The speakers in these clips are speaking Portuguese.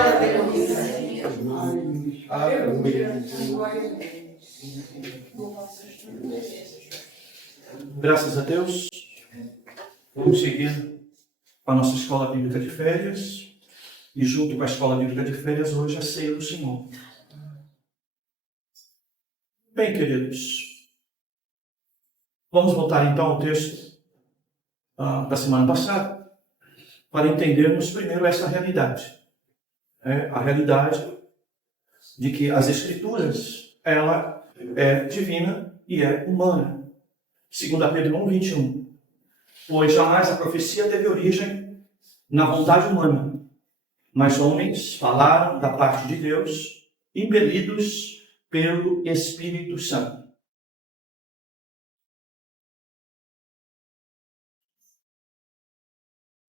Glória a Deus. Graças a Deus. Vamos seguir com a nossa escola bíblica de férias. E junto com a escola bíblica de férias, hoje a ceia do Senhor. Bem, queridos, vamos voltar então ao texto da semana passada para entendermos primeiro essa realidade. A realidade de que as Escrituras, ela é divina e é humana. 2 Pedro 1:21. Pois jamais a profecia teve origem na vontade humana, mas homens falaram da parte de Deus, impelidos pelo Espírito Santo.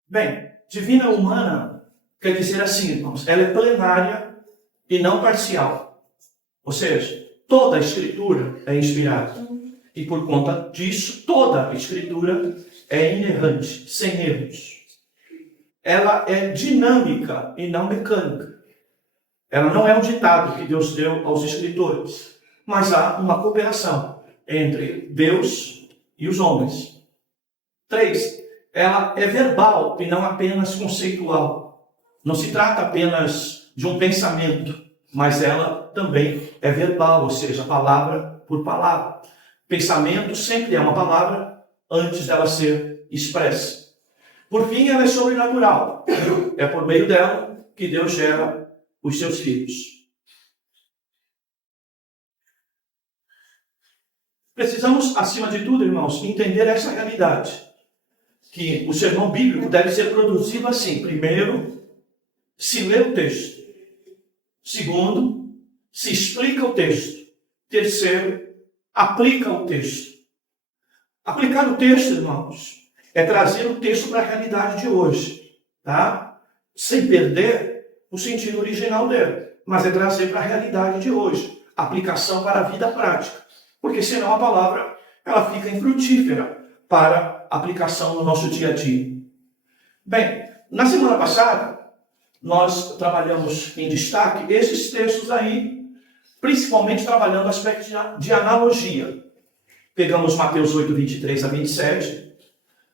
Bem, divina humana quer dizer assim, irmãos, ela é plenária e não parcial. Ou seja, toda a Escritura é inspirada. E por conta disso, toda a Escritura é inerrante, sem erros. Ela é dinâmica e não mecânica. Ela não é um ditado que Deus deu aos escritores, mas há uma cooperação entre Deus e os homens. 3. Ela é verbal e não apenas conceitual. Não se trata apenas de um pensamento, mas ela também é verbal, ou seja, palavra por palavra. Pensamento sempre é uma palavra antes dela ser expressa. Por fim, ela é sobrenatural. É por meio dela que Deus gera os seus filhos. Precisamos, acima de tudo, irmãos, entender essa realidade. Que o sermão bíblico deve ser produzido assim. Primeiro, se lê o texto. Segundo, se explica o texto. Terceiro, aplica o texto. Aplicar o texto, irmãos, é trazer o texto para a realidade de hoje, tá? Sem perder o sentido original dele, mas é trazer para a realidade de hoje, aplicação para a vida prática, porque senão a palavra ela fica infrutífera para aplicação no nosso dia a dia. Bem, na semana passada nós trabalhamos em destaque esses textos aí, principalmente trabalhando o aspecto de analogia. Pegamos Mateus 8, 23 a 27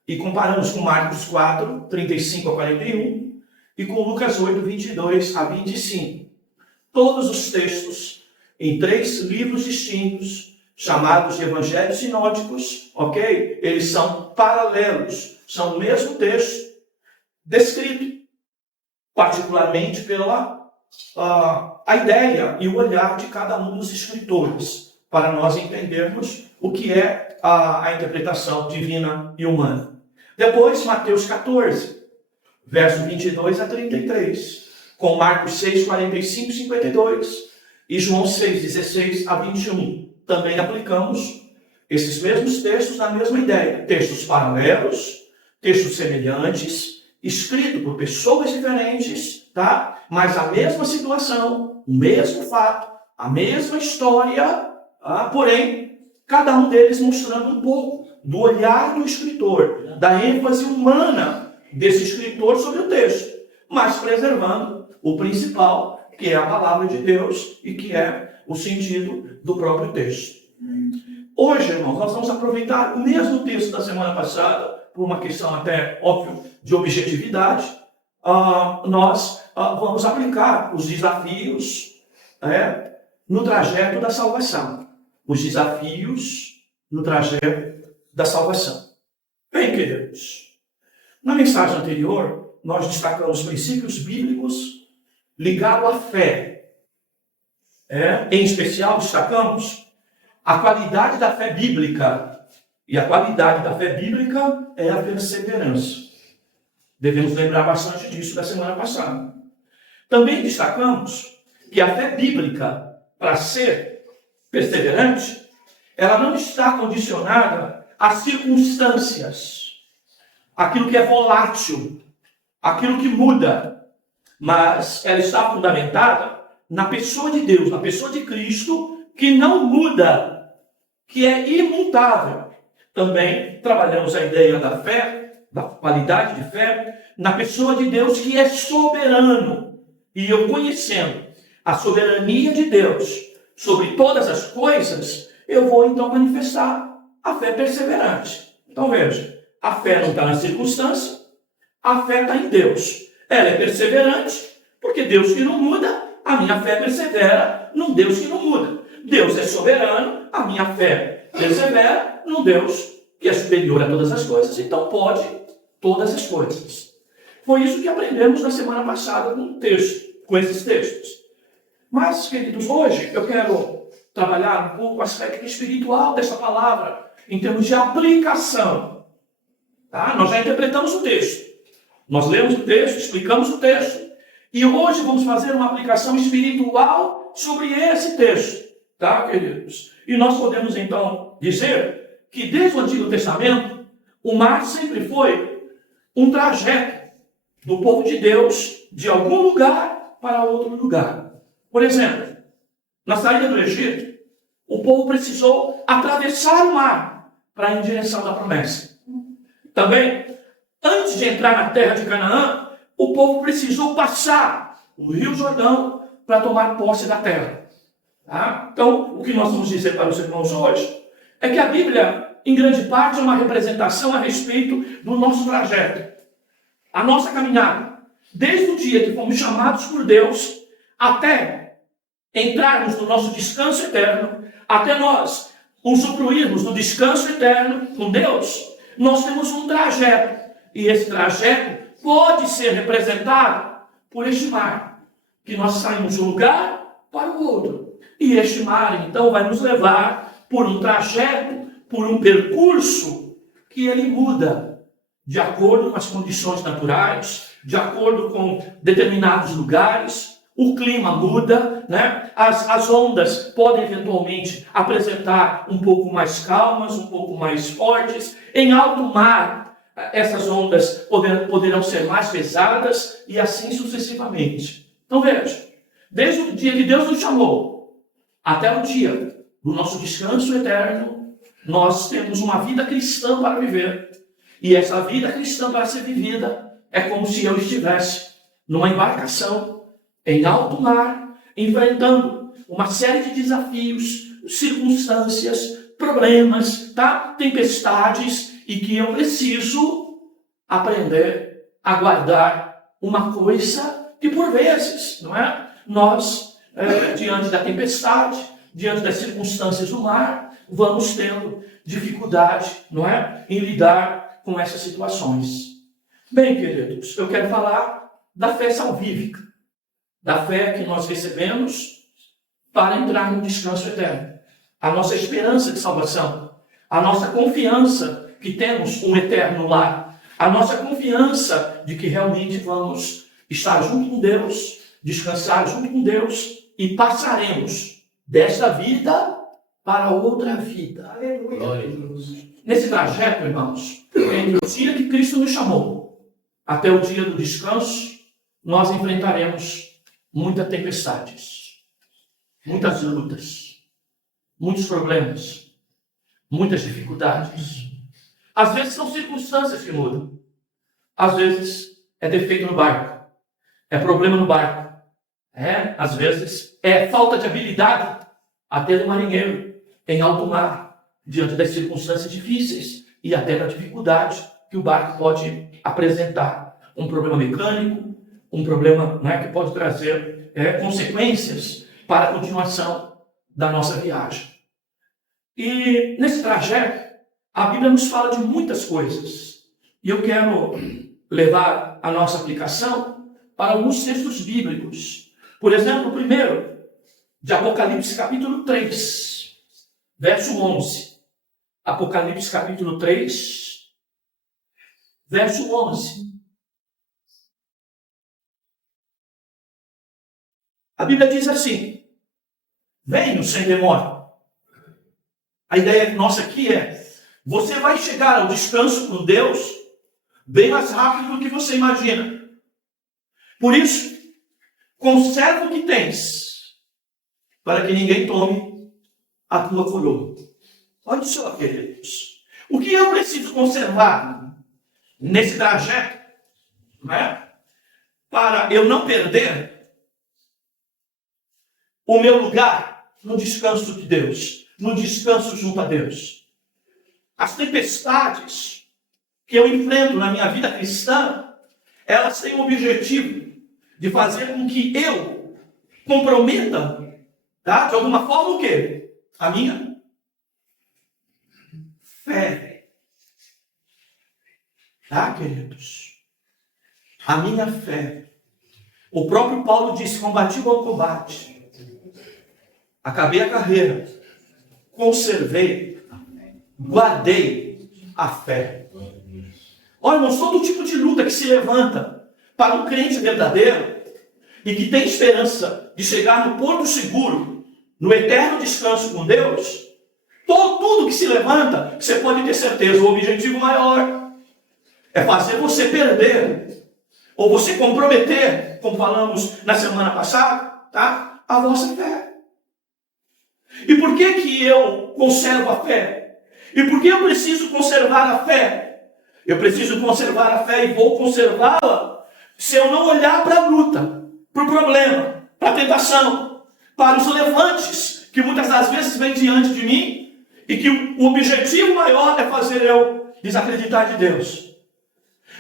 e comparamos com Marcos 4, 35 a 41 e com Lucas 8, 22 a 25. Todos os textos em 3 livros distintos, chamados de evangelhos sinóticos, ok? Eles são paralelos, são o mesmo texto descrito, particularmente pela a ideia e o olhar de cada um dos escritores, para nós entendermos o que é a interpretação divina e humana. Depois, Mateus 14, verso 22 a 33, com Marcos 6, 45 e 52, e João 6, 16 a 21. Também aplicamos esses mesmos textos na mesma ideia. Textos paralelos, textos semelhantes, escritos por pessoas diferentes, tá? Mas a mesma situação, o mesmo fato, a mesma história, porém, cada um deles mostrando um pouco do olhar do escritor, da ênfase humana desse escritor sobre o texto, mas preservando o principal, que é a palavra de Deus e que é o sentido do próprio texto. Hoje, irmãos, nós vamos aproveitar o mesmo texto da semana passada, por uma questão até, óbvio, de objetividade. Nós vamos aplicar os desafios no trajeto da salvação. Os desafios no trajeto da salvação. Bem, queridos, na mensagem anterior, nós destacamos princípios bíblicos ligados à fé. Em especial, destacamos a qualidade da fé bíblica. E a qualidade da fé bíblica é a perseverança. Devemos lembrar bastante disso da semana passada. Também destacamos que a fé bíblica, para ser perseverante, ela não está condicionada às circunstâncias, aquilo que é volátil, aquilo que muda, mas ela está fundamentada na pessoa de Deus, na pessoa de Cristo, que não muda, que é imutável. Também trabalhamos a ideia da fé, da qualidade de fé, na pessoa de Deus que é soberano e eu conhecendo a soberania de Deus sobre todas as coisas, eu vou então manifestar a fé perseverante. Então veja, a fé não está na circunstância, a fé está em Deus. Ela é perseverante, porque Deus que não muda, a minha fé persevera num Deus que não muda. Deus é soberano, a minha fé persevera num Deus que é superior a todas as coisas, então pode todas as coisas. Foi isso que aprendemos na semana passada com esses textos. Mas, queridos, hoje eu quero trabalhar um pouco o aspecto espiritual dessa palavra, em termos de aplicação. Tá? Nós já interpretamos o texto. Nós lemos o texto, explicamos o texto, e hoje vamos fazer uma aplicação espiritual sobre esse texto. Tá, queridos? E nós podemos, então, dizer que desde o Antigo Testamento, o mar sempre foi um trajeto do povo de Deus de algum lugar para outro lugar. Por exemplo, na saída do Egito, o povo precisou atravessar o mar para ir em direção da promessa. Também, antes de entrar na terra de Canaã, o povo precisou passar o Rio Jordão para tomar posse da terra. Tá? Então, o que nós vamos dizer para os irmãos hoje é que a Bíblia, em grande parte, é uma representação a respeito do nosso trajeto, a nossa caminhada, desde o dia que fomos chamados por Deus até entrarmos no nosso descanso eterno, até nós usufruirmos do descanso eterno com Deus. Nós temos um trajeto, e esse trajeto pode ser representado por este mar, que nós saímos de um lugar para o outro. E este mar, então, vai nos levar por um trajeto, por um percurso que ele muda de acordo com as condições naturais, de acordo com determinados lugares. O clima muda, né? As ondas podem eventualmente apresentar um pouco mais calmas, um pouco mais fortes. Em alto mar, essas ondas poderão ser mais pesadas e assim sucessivamente. Então veja, desde o dia que Deus nos chamou até o dia do nosso descanso eterno, nós temos uma vida cristã para viver. E essa vida cristã para ser vivida é como se eu estivesse numa embarcação em alto mar, enfrentando uma série de desafios, circunstâncias, problemas, tá? Tempestades, e que eu preciso aprender a guardar uma coisa que por vezes, não é? Nós, diante da tempestade, diante das circunstâncias do mar, vamos tendo dificuldade, não é? Em lidar com essas situações. Bem, queridos, eu quero falar da fé salvífica, da fé que nós recebemos para entrar no descanso eterno. A nossa esperança de salvação, a nossa confiança que temos um eterno lar, a nossa confiança de que realmente vamos estar junto com Deus, descansar junto com Deus e passaremos desta vida para outra vida. Aleluia. Nesse trajeto, irmãos, entre o dia que Cristo nos chamou até o dia do descanso, nós enfrentaremos muitas tempestades, muitas lutas, muitos problemas, muitas dificuldades. Às vezes são circunstâncias que mudam. Às vezes é defeito no barco, é problema no barco. Às vezes é falta de habilidade até do marinheiro em alto mar, diante das circunstâncias difíceis e até da dificuldade que o barco pode apresentar. Um problema mecânico, um problema, que pode trazer consequências para a continuação da nossa viagem. E nesse trajeto, a Bíblia nos fala de muitas coisas. E eu quero levar a nossa aplicação para alguns textos bíblicos. Por exemplo, o primeiro, de Apocalipse capítulo 3, verso 11. Apocalipse capítulo 3, verso 11. A Bíblia diz assim: venham sem demora. A ideia nossa aqui é: você vai chegar ao descanso com Deus bem mais rápido do que você imagina. Por isso, conserva o que tens, para que ninguém tome a tua coroa. Olha só, queridos. O que eu preciso conservar nesse trajeto, para eu não perder o meu lugar no descanso de Deus, no descanso junto a Deus. As tempestades que eu enfrento na minha vida cristã, elas têm o objetivo de fazer com que eu comprometa, tá? De alguma forma, o quê? A minha fé. Tá, queridos? A minha fé. O próprio Paulo disse: combati o bom combate, acabei a carreira, conservei, guardei a fé. Olha, irmãos, todo tipo de luta que se levanta para um crente verdadeiro e que tem esperança de chegar no porto seguro, no eterno descanso com Deus, tudo que se levanta, você pode ter certeza, o objetivo maior é fazer você perder, ou você comprometer, como falamos na semana passada, tá? A vossa fé. E por que eu conservo a fé? E por que eu preciso conservar a fé? Eu preciso conservar a fé e vou conservá-la se eu não olhar para a luta, para o problema, para a tentação, para os levantes que muitas das vezes vêm diante de mim e que o objetivo maior é fazer eu desacreditar de Deus,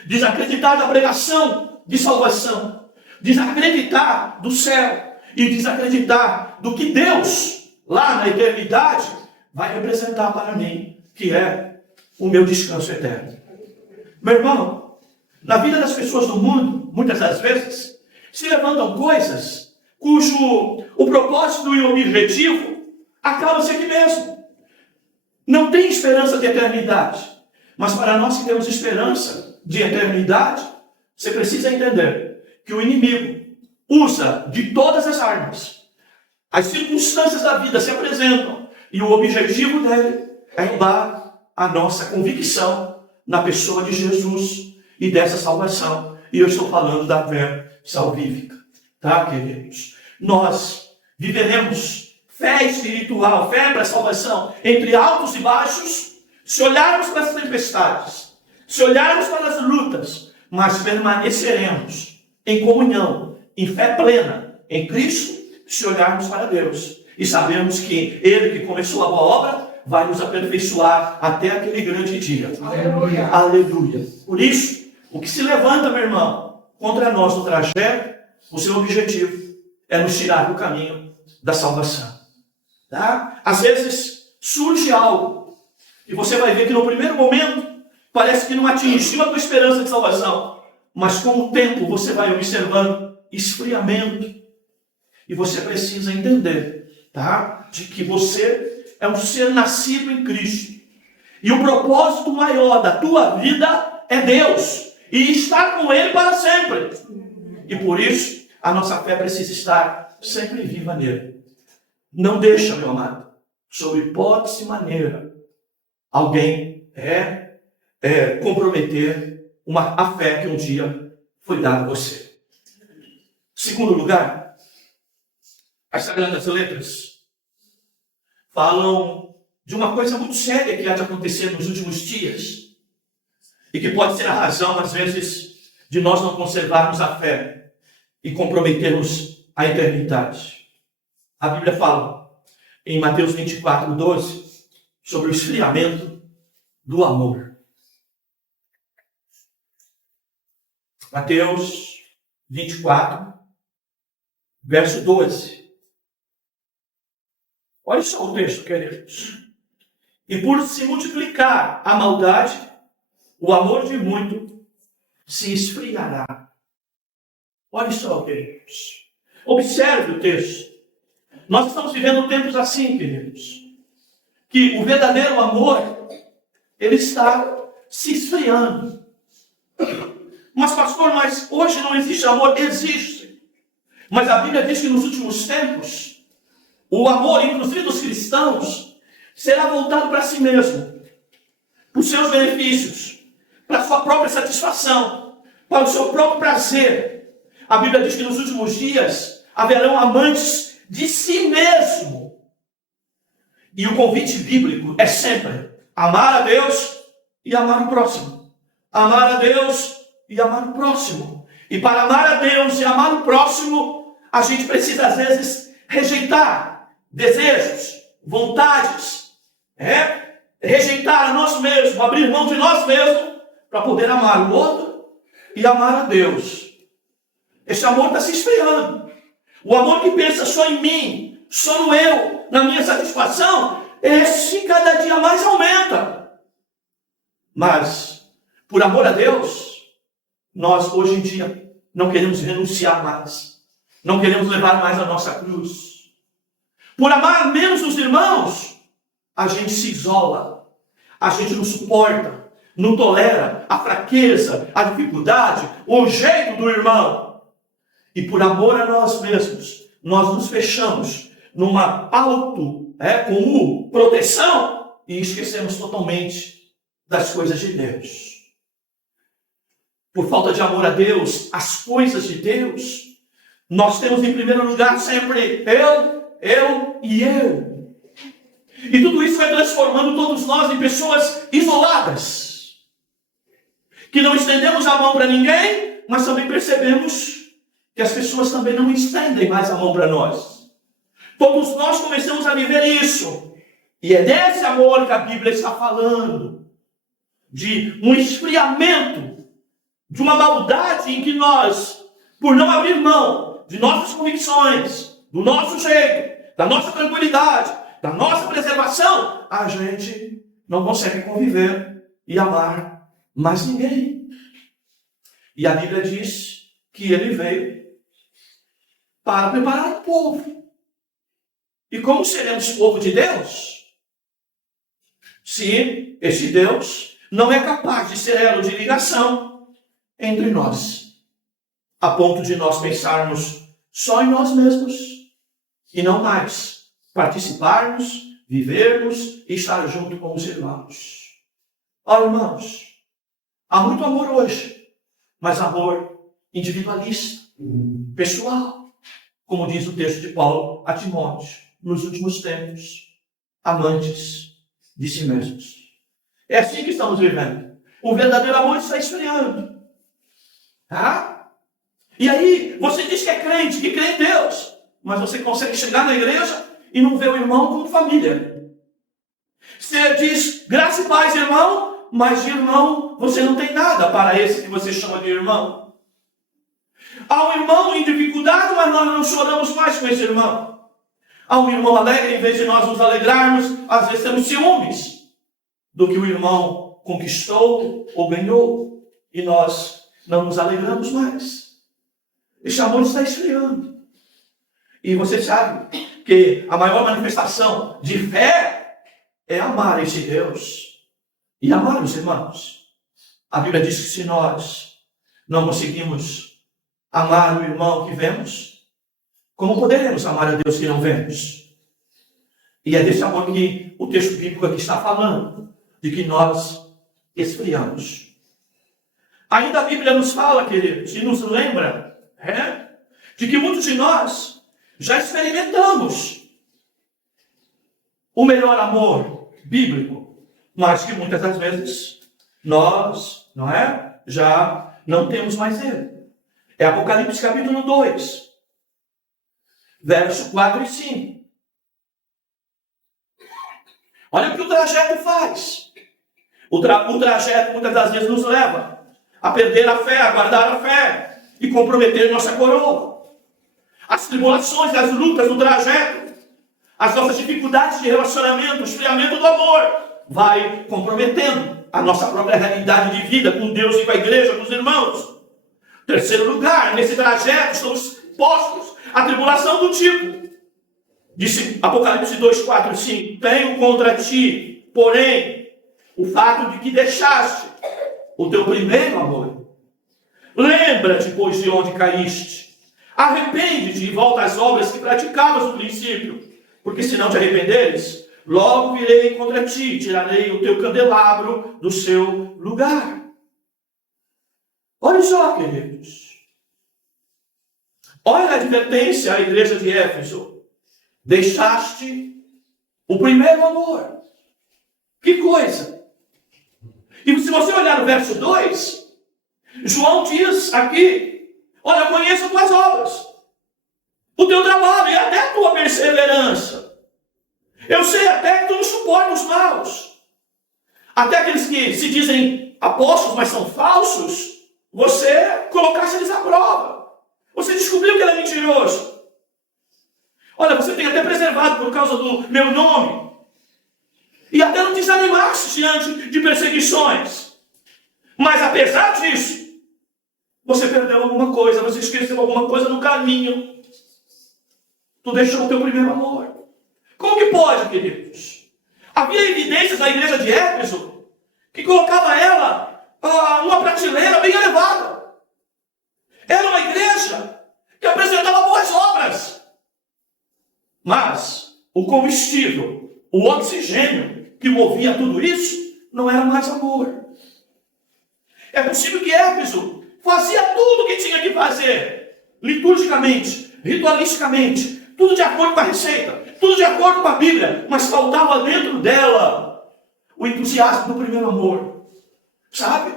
desacreditar da pregação de salvação, desacreditar do céu e desacreditar do que Deus, lá na eternidade, vai representar para mim, que é o meu descanso eterno. Meu irmão, na vida das pessoas do mundo, muitas das vezes, se levantam coisas cujo o propósito e o objetivo acaba-se aqui mesmo. Não tem esperança de eternidade. Mas para nós que temos esperança de eternidade, você precisa entender que o inimigo usa de todas as armas. As circunstâncias da vida se apresentam e o objetivo dele é roubar a nossa convicção na pessoa de Jesus e dessa salvação. E eu estou falando da fé salvífica. Tá, queridos? Nós viveremos fé espiritual, fé para a salvação, entre altos e baixos, se olharmos para as tempestades, se olharmos para as lutas, mas permaneceremos em comunhão, em fé plena, em Cristo, se olharmos para Deus. E sabemos que Ele que começou a boa obra, vai nos aperfeiçoar até aquele grande dia. Aleluia. Aleluia. Por isso, o que se levanta, meu irmão, contra nós no trajeto, o seu objetivo é nos tirar do caminho da salvação. Tá? Às vezes surge algo e você vai ver que no primeiro momento parece que não atingiu a tua esperança de salvação, mas com o tempo você vai observando esfriamento e você precisa entender, tá? De que você é um ser nascido em Cristo. E o propósito maior da tua vida é Deus. E estar com Ele para sempre. E por isso, a nossa fé precisa estar sempre viva nele. Não deixa, meu amado, sob hipótese maneira, alguém comprometer a fé que um dia foi dada a você. Segundo lugar, as Sagradas Letras falam de uma coisa muito séria que há de acontecer nos últimos dias e que pode ser a razão, às vezes, de nós não conservarmos a fé e comprometermos a eternidade. A Bíblia fala em Mateus 24, 12 sobre o esfriamento do amor. Mateus 24, verso 12. Olha só o texto, queridos. E por se multiplicar a maldade, o amor de muito se esfriará. Olha só, queridos. Observe o texto. Nós estamos vivendo tempos assim, queridos, que o verdadeiro amor, ele está se esfriando. Mas, pastor, mas hoje não existe amor? Existe. Mas a Bíblia diz que nos últimos tempos, o amor, inclusive dos cristãos, será voltado para si mesmo, para os seus benefícios, para a sua própria satisfação, para o seu próprio prazer. A Bíblia diz que nos últimos dias haverão amantes de si mesmo. E o convite bíblico é sempre amar a Deus e amar o próximo. Amar a Deus e amar o próximo. E para amar a Deus e amar o próximo, a gente precisa às vezes rejeitar desejos, vontades, rejeitar a nós mesmos, abrir mão de nós mesmos para poder amar o outro e amar a Deus. Esse amor está se esfriando. O amor que pensa só em mim, só no eu, na minha satisfação, esse cada dia mais aumenta. Mas, por amor a Deus, nós hoje em dia não queremos renunciar mais. Não queremos levar mais a nossa cruz. Por amar menos os irmãos, a gente se isola. A gente não suporta, não tolera a fraqueza, a dificuldade, o jeito do irmão. E por amor a nós mesmos, nós nos fechamos numa como proteção e esquecemos totalmente das coisas de Deus. Por falta de amor a Deus, as coisas de Deus, nós temos em primeiro lugar sempre eu e eu. E tudo isso vai transformando todos nós em pessoas isoladas. Que não estendemos a mão para ninguém, mas também percebemos que as pessoas também não estendem mais a mão para nós. Todos nós começamos a viver isso. E é desse amor que a Bíblia está falando. De um esfriamento, de uma maldade em que nós, por não abrir mão de nossas convicções, do nosso jeito, da nossa tranquilidade, da nossa preservação, a gente não consegue conviver e amar mais ninguém. E a Bíblia diz que ele veio para preparar o povo. E como seremos povo de Deus? Se esse Deus não é capaz de ser elo de ligação entre nós, a ponto de nós pensarmos só em nós mesmos e não mais participarmos, vivermos e estar junto com os irmãos. Ó, irmãos, há muito amor hoje, mas amor individualista, pessoal, como diz o texto de Paulo a Timóteo, nos últimos tempos, amantes de si mesmos. É assim que estamos vivendo. O verdadeiro amor está esfriando. E aí, você diz que é crente, que crê em Deus, mas você consegue chegar na igreja e não ver o irmão como família. Você diz graça e paz, irmão, mas de irmão você não tem nada para esse que você chama de irmão. Há um irmão em dificuldade, mas nós não choramos mais com esse irmão. Há um irmão alegre, em vez de nós nos alegrarmos, às vezes temos ciúmes do que o irmão conquistou ou ganhou, e nós não nos alegramos mais. Esse amor está esfriando. E você sabe que a maior manifestação de fé é amar esse Deus e amar os irmãos. A Bíblia diz que se nós não conseguimos amar o irmão que vemos, como poderemos amar a Deus que não vemos? E é desse amor que o texto bíblico aqui está falando, de que nós esfriamos. Ainda a Bíblia nos fala, queridos, e nos lembra, de que muitos de nós já experimentamos o melhor amor bíblico, mas que muitas das vezes nós, já não temos mais ele. É Apocalipse capítulo 2, verso 4 e 5. Olha o que o trajeto faz. O trajeto muitas das vezes nos leva a perder a fé, a guardar a fé e comprometer nossa coroa. As tribulações, as lutas do trajeto, as nossas dificuldades de relacionamento, o esfriamento do amor, vai comprometendo a nossa própria realidade de vida com Deus e com a igreja, com os irmãos. Terceiro lugar, nesse trajeto estamos postos à tribulação do tipo. Disse Apocalipse 2, 4 e 5. Tenho contra ti, porém, o fato de que deixaste o teu primeiro amor. Lembra-te, pois, de onde caíste. Arrepende-te e volta às obras que praticavas no princípio. Porque se não te arrependeres, logo virei contra ti e tirarei o teu candelabro do seu lugar. Olha só, queridos. Olha a advertência à igreja de Éfeso. Deixaste o primeiro amor. Que coisa! E se você olhar no verso 2, João diz aqui, olha, eu conheço as tuas obras. o teu trabalho e até a tua perseverança. Eu sei até que tu não suporta os maus. Até aqueles que se dizem apóstolos, mas são falsos, você colocasse eles à prova. Você descobriu que ele é mentiroso. Olha, você tem até preservado por causa do meu nome. E até não desanimaste diante de perseguições. Mas apesar disso, você perdeu alguma coisa, você esqueceu alguma coisa no caminho. Tu deixou o teu primeiro amor. Como que pode, queridos? Havia evidências na igreja de Éfeso que colocava ela numa prateleira bem elevada. Era uma igreja que apresentava boas obras. Mas o combustível, o oxigênio que movia tudo isso, não era mais amor. É possível que Éfeso fazia tudo o que tinha que fazer, liturgicamente, ritualisticamente, tudo de acordo com a receita, tudo de acordo com a Bíblia, mas faltava dentro dela o entusiasmo do primeiro amor. Sabe?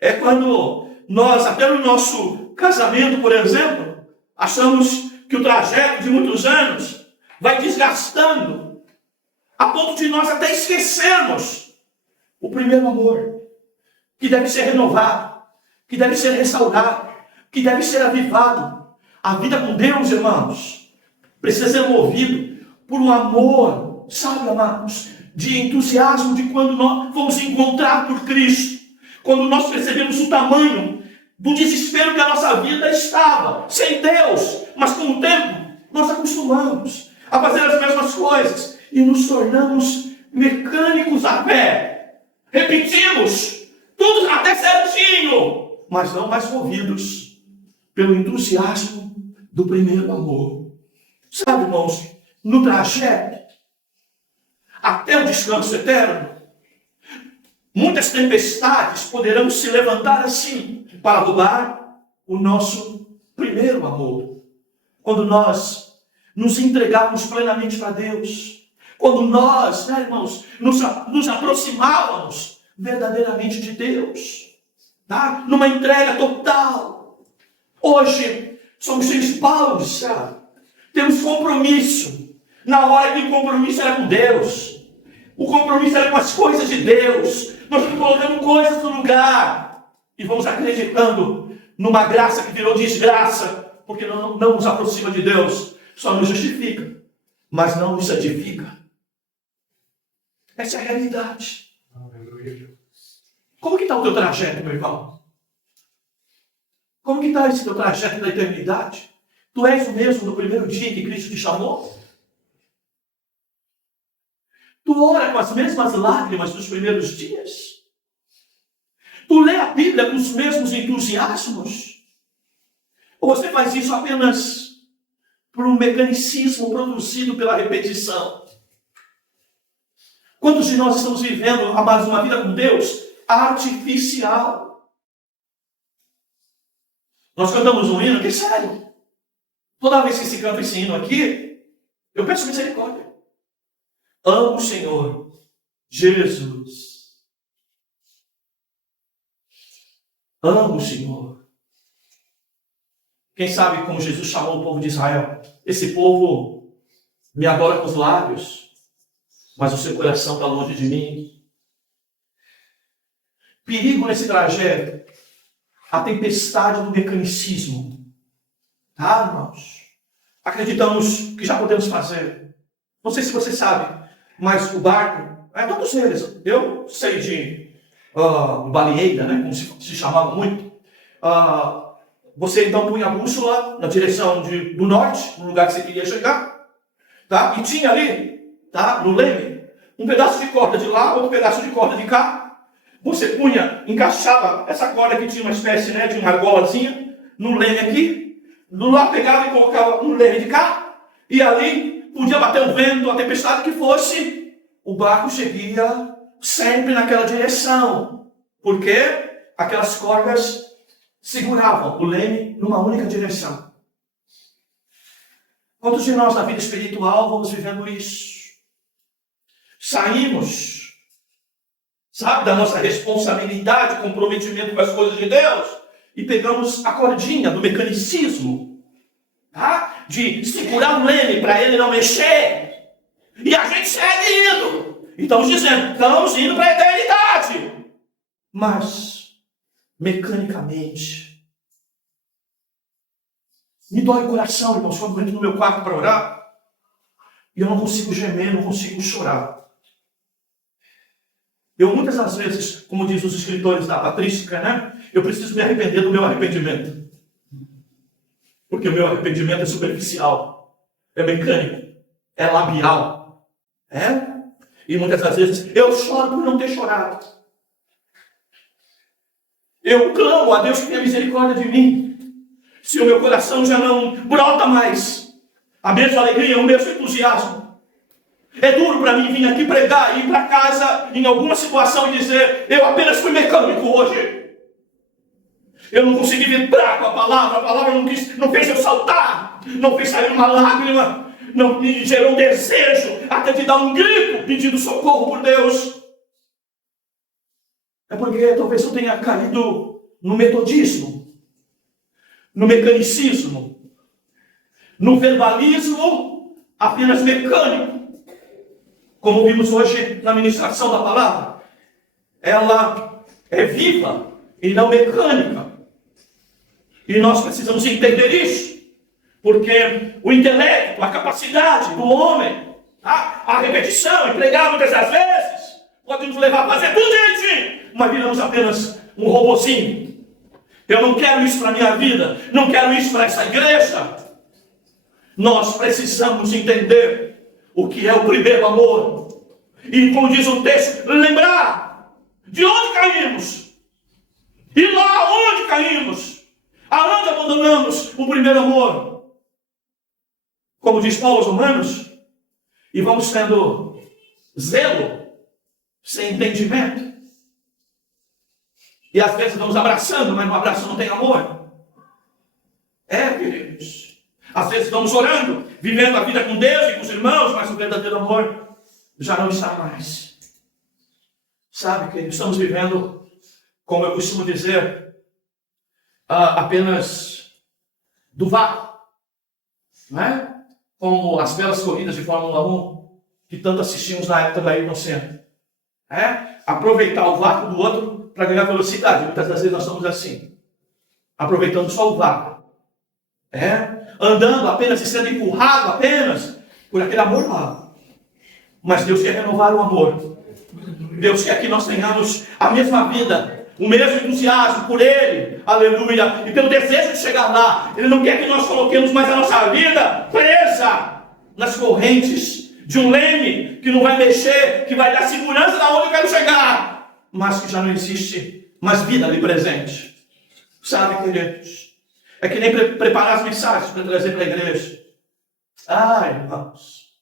É quando nós, até no nosso casamento, por exemplo, achamos que o trajeto de muitos anos vai desgastando, a ponto de nós até esquecermos o primeiro amor, que deve ser renovado, que deve ser restaurado, que deve ser avivado. A vida com Deus, irmãos, precisa ser movido por um amor, sabe, amados, de entusiasmo de quando nós vamos encontrar por Cristo, quando nós percebemos o tamanho do desespero que a nossa vida estava, sem Deus, mas com o tempo nós acostumamos a fazer as mesmas coisas e nos tornamos mecânicos à fé. Repetimos tudo até certinho, mas não mais movidos pelo entusiasmo do primeiro amor. Sabe, irmãos, no trajeto até o descanso eterno, muitas tempestades poderão se levantar assim para roubar o nosso primeiro amor. Quando nós nos entregarmos plenamente para Deus, quando nós, irmãos, nos aproximávamos verdadeiramente de Deus, tá? Numa entrega total. Hoje somos cheios de paus, sabe? Temos compromisso. Na hora que o compromisso era com Deus, o compromisso era com as coisas de Deus. Nós estamos colocando coisas no lugar e vamos acreditando numa graça que virou desgraça, porque não nos aproxima de Deus, só nos justifica, mas não nos santifica. Essa é a realidade. Como que está o teu trajeto, meu irmão? Como que está esse teu trajeto da eternidade? Tu és o mesmo do primeiro dia que Cristo te chamou? Tu ora com as mesmas lágrimas dos primeiros dias? Tu lê a Bíblia com os mesmos entusiasmos? Ou você faz isso apenas por um mecanicismo produzido pela repetição? Quantos de nós estamos vivendo, amados, uma vida com Deus artificial? Nós cantamos um hino que é sério. Toda vez que se canta esse hino aqui, eu peço misericórdia. Amo o Senhor Jesus. Amo o Senhor. Quem sabe como Jesus chamou o povo de Israel? Esse povo me adora com os lábios, mas o seu coração está longe de mim. Perigo nesse trajeto, a tempestade do mecanicismo. Tá, irmãos? Acreditamos que já podemos fazer. Não sei se você sabe, mas o barco, todos eles, eu sei de baleeira, né, como se chamava muito. Você então punha a bússola na direção do norte, no lugar que você queria chegar, tá? E tinha ali, tá, no leme, um pedaço de corda de lá, outro pedaço de corda de cá. Você encaixava essa corda que tinha uma espécie, né, de uma argolazinha no leme aqui, do lado pegava e colocava no leme de cá, e ali podia bater o vento, a tempestade que fosse, o barco seguia sempre naquela direção, porque aquelas cordas seguravam o leme numa única direção. Quantos de nós na vida espiritual vamos vivendo isso? Saímos, sabe, da nossa responsabilidade, comprometimento com as coisas de Deus, e pegamos a cordinha do mecanicismo, tá? de segurar o leme para ele não mexer. E a gente segue indo. E estamos dizendo, estamos indo para a eternidade. Mas, mecanicamente, me dói o coração, irmãos, quando eu entro no meu quarto para orar. E eu não consigo gemer, não consigo chorar. Eu muitas das vezes, como diz os escritores da patrística, né? Eu preciso me arrepender do meu arrependimento. Porque o meu arrependimento é superficial, é mecânico, é labial. E muitas das vezes eu choro por não ter chorado. Eu clamo a Deus que tenha misericórdia de mim. Se o meu coração já não brota mais a mesma alegria, o mesmo entusiasmo. É duro para mim vir aqui pregar e ir para casa em alguma situação e dizer, eu apenas fui mecânico hoje. Eu não consegui vibrar com a palavra não fez eu saltar, não fez sair uma lágrima, não me gerou um desejo até de dar um grito pedindo socorro por Deus. É porque talvez eu tenha caído no metodismo, no mecanicismo, no verbalismo apenas mecânico. Como vimos hoje na ministração da palavra, ela é viva e não mecânica. E nós precisamos entender isso, porque o intelecto, a capacidade do homem, a repetição, empregar muitas das vezes, pode nos levar a fazer tudo direitinho, mas viramos apenas um robozinho. Eu não quero isso para a minha vida, não quero isso para essa igreja. Nós precisamos entender o que é o primeiro amor. E como diz o texto, lembrar de onde caímos. E lá onde caímos. Aonde abandonamos o primeiro amor. Como diz Paulo aos Romanos. E vamos tendo zelo sem entendimento. E às vezes vamos abraçando, mas no abraço não tem amor. Queridos. Às vezes vamos orando, vivendo a vida com Deus e com os irmãos, mas o verdadeiro amor já não está mais. Sabe, que estamos vivendo, como eu costumo dizer, apenas do vácuo. Não é? Como as belas corridas de Fórmula 1, que tanto assistimos na época da Ayrton Senna. Aproveitar o vácuo do outro para ganhar velocidade. Muitas das vezes nós estamos assim, aproveitando só o vácuo. Andando apenas e sendo empurrado apenas por aquele amor lá. Mas Deus quer renovar o amor. Deus quer que nós tenhamos a mesma vida, o mesmo entusiasmo por Ele, aleluia, e pelo desejo de chegar lá. Ele não quer que nós coloquemos mais a nossa vida presa nas correntes de um leme que não vai mexer, que vai dar segurança da onde eu quero chegar, mas que já não existe mais vida ali presente. Sabe, queridos? É que nem preparar as mensagens para trazer para a igreja. Irmãos.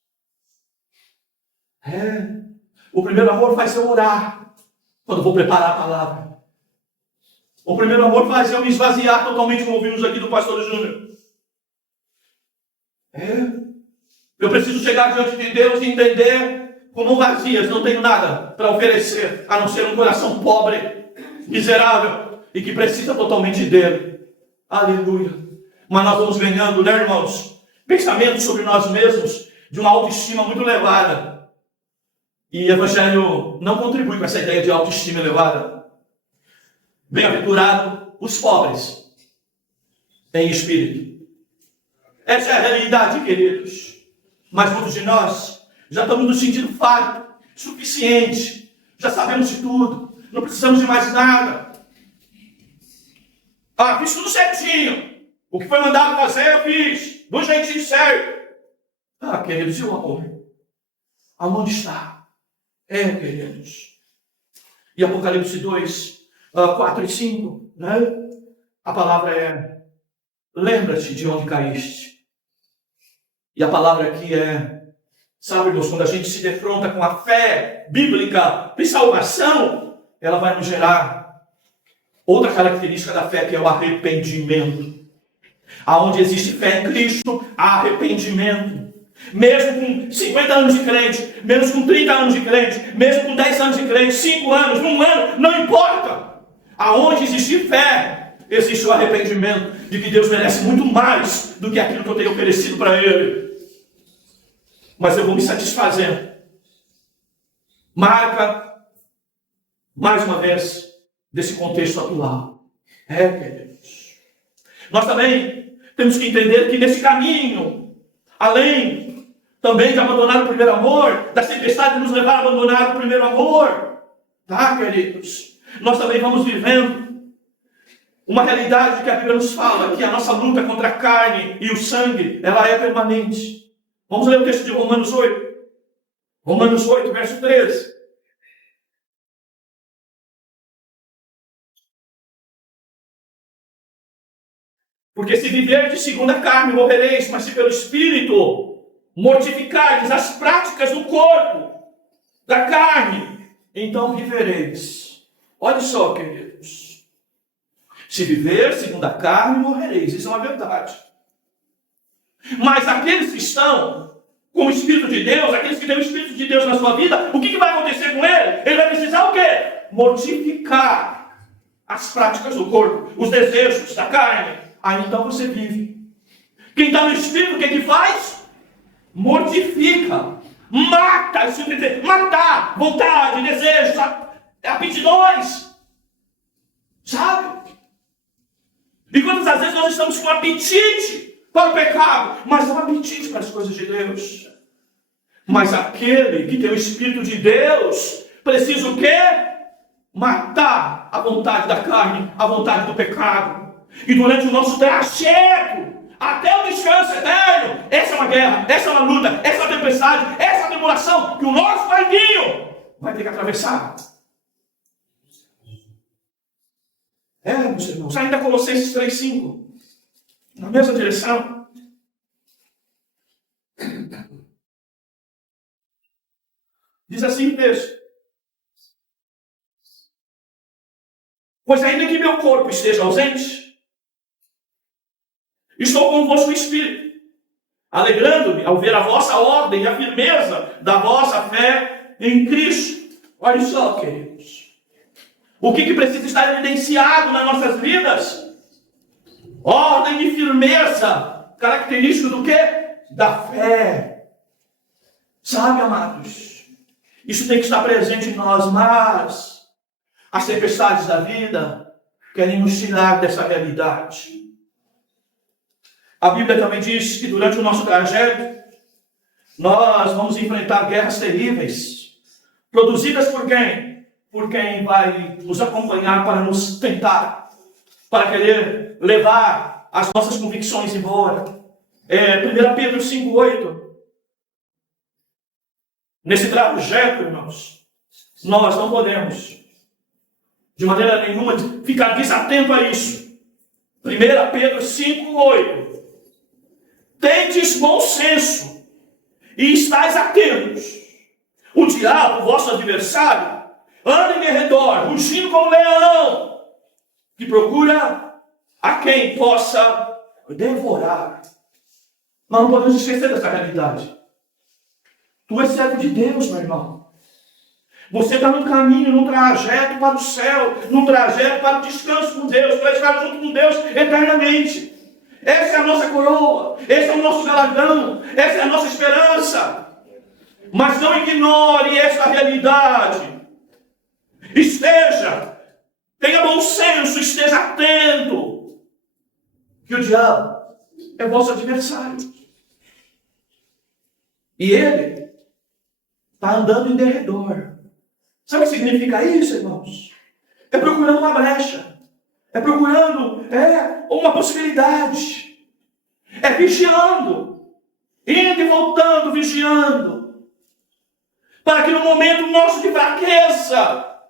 O primeiro amor faz eu orar quando vou preparar a palavra. O primeiro amor faz eu me esvaziar totalmente, como ouvimos aqui do pastor Júnior. Eu preciso chegar diante de Deus e entender como vazias, não tenho nada para oferecer, a não ser um coração pobre, miserável e que precisa totalmente dele. Aleluia. Mas nós vamos ganhando, né, irmãos? Pensamentos sobre nós mesmos de uma autoestima muito elevada. E o Evangelho não contribui com essa ideia de autoestima elevada. Bem-aventurado os pobres em espírito. Essa é a realidade, queridos. Mas muitos de nós já estamos no sentido farto, suficiente. Já sabemos de tudo. Não precisamos de mais nada. Fiz tudo certinho. O que foi mandado fazer, eu fiz. Do jeitinho certo. Queridos, e o amor? Aonde está? Queridos. E Apocalipse 2, 4 e 5, né? A palavra é: lembra-te de onde caíste. E a palavra aqui é, sabe, irmãos, quando a gente se defronta com a fé bíblica de salvação, ela vai nos gerar outra característica da fé, que é o arrependimento. Aonde existe fé em Cristo, há arrependimento. Mesmo com 50 anos de crente, mesmo com 30 anos de crente, mesmo com 10 anos de crente, 5 anos, 1 ano, não importa. Aonde existe fé, existe o arrependimento de que Deus merece muito mais do que aquilo que eu tenho oferecido para Ele. Mas eu vou me satisfazendo. Marca, mais uma vez, desse contexto atual. Queridos. Nós também temos que entender que nesse caminho, além também de abandonar o primeiro amor, da tempestade nos levar a abandonar o primeiro amor, tá, queridos? Nós também vamos vivendo uma realidade que a Bíblia nos fala, que a nossa luta contra a carne e o sangue, ela é permanente. Vamos ler o texto de Romanos 8. Romanos 8, verso 13. Porque se viverdes segundo a carne, morrereis, mas se pelo Espírito mortificardes as práticas do corpo, da carne, então vivereis. Olha só, queridos. Se viver segundo a carne, morrereis. Isso é uma verdade. Mas aqueles que estão com o Espírito de Deus, aqueles que têm o Espírito de Deus na sua vida, o que vai acontecer com ele? Ele vai precisar o quê? Mortificar as práticas do corpo, os desejos da carne. Aí então você vive. Quem está no Espírito, o que faz? Mortifica. Mata. Isso quer dizer, matar vontade, desejo, aptidões. Sabe? E quantas vezes nós estamos com apetite para o pecado, mas não apetite para as coisas de Deus. Mas aquele que tem o Espírito de Deus precisa o quê? Matar a vontade da carne, a vontade do pecado. E durante o nosso trajeto até o descanso eterno, essa é uma guerra, essa é uma luta, essa é uma tempestade, essa é uma tribulação que o nosso paizinho vai ter que atravessar. Meus irmãos, ainda Colossenses 3:5, na mesma direção. Diz assim o texto: pois ainda que meu corpo esteja ausente, estou convosco no Espírito, alegrando-me ao ver a vossa ordem e a firmeza da vossa fé em Cristo. Olha só, queridos. O que precisa estar evidenciado nas nossas vidas? Ordem e firmeza. Característico do quê? Da fé. Sabe, amados? Isso tem que estar presente em nós, mas as tempestades da vida querem nos tirar dessa realidade. A Bíblia também diz que durante o nosso trajeto, nós vamos enfrentar guerras terríveis. Produzidas por quem? Por quem vai nos acompanhar para nos tentar, para querer levar as nossas convicções embora. 1 Pedro 5:8. Nesse trajeto, irmãos, nós não podemos, de maneira nenhuma, ficar desatento a isso. 1 Pedro 5:8. Tendes bom senso e estais atentos. O diabo, vosso adversário, anda em redor, rugindo como leão, que procura a quem possa devorar. Nós não podemos esquecer dessa realidade. Tu és servo de Deus, meu irmão. Você está no caminho, num trajeto para o céu, num trajeto para o descanso com Deus, para estar junto com Deus eternamente. Essa é a nossa coroa, esse é o nosso galardão, essa é a nossa esperança. Mas não ignore essa realidade. Tenha bom senso, esteja atento, que o diabo é vosso adversário. E ele está andando em derredor. Sabe o que significa isso, irmãos? É procurando uma brecha. É procurando uma possibilidade. É vigiando. Indo e voltando, vigiando. Para que no momento nosso de fraqueza,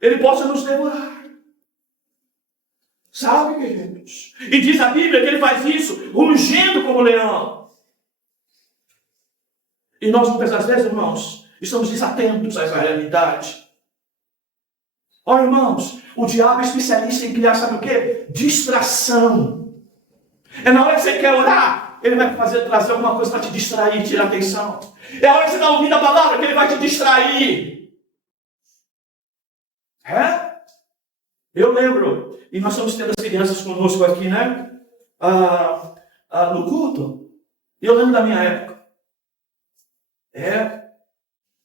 ele possa nos devorar. Sabe, queridos? E diz a Bíblia que ele faz isso rugindo como leão. E nós, muitas das vezes, irmãos, estamos desatentos a essa realidade. Olha, irmãos, o diabo é especialista em criar, sabe o quê? Distração. É na hora que você quer orar, ele vai trazer alguma coisa para te distrair, tirar a atenção. É a hora que você está ouvindo a palavra que ele vai te distrair. Eu lembro, e nós estamos tendo as crianças conosco aqui, né? No culto. Eu lembro da minha época.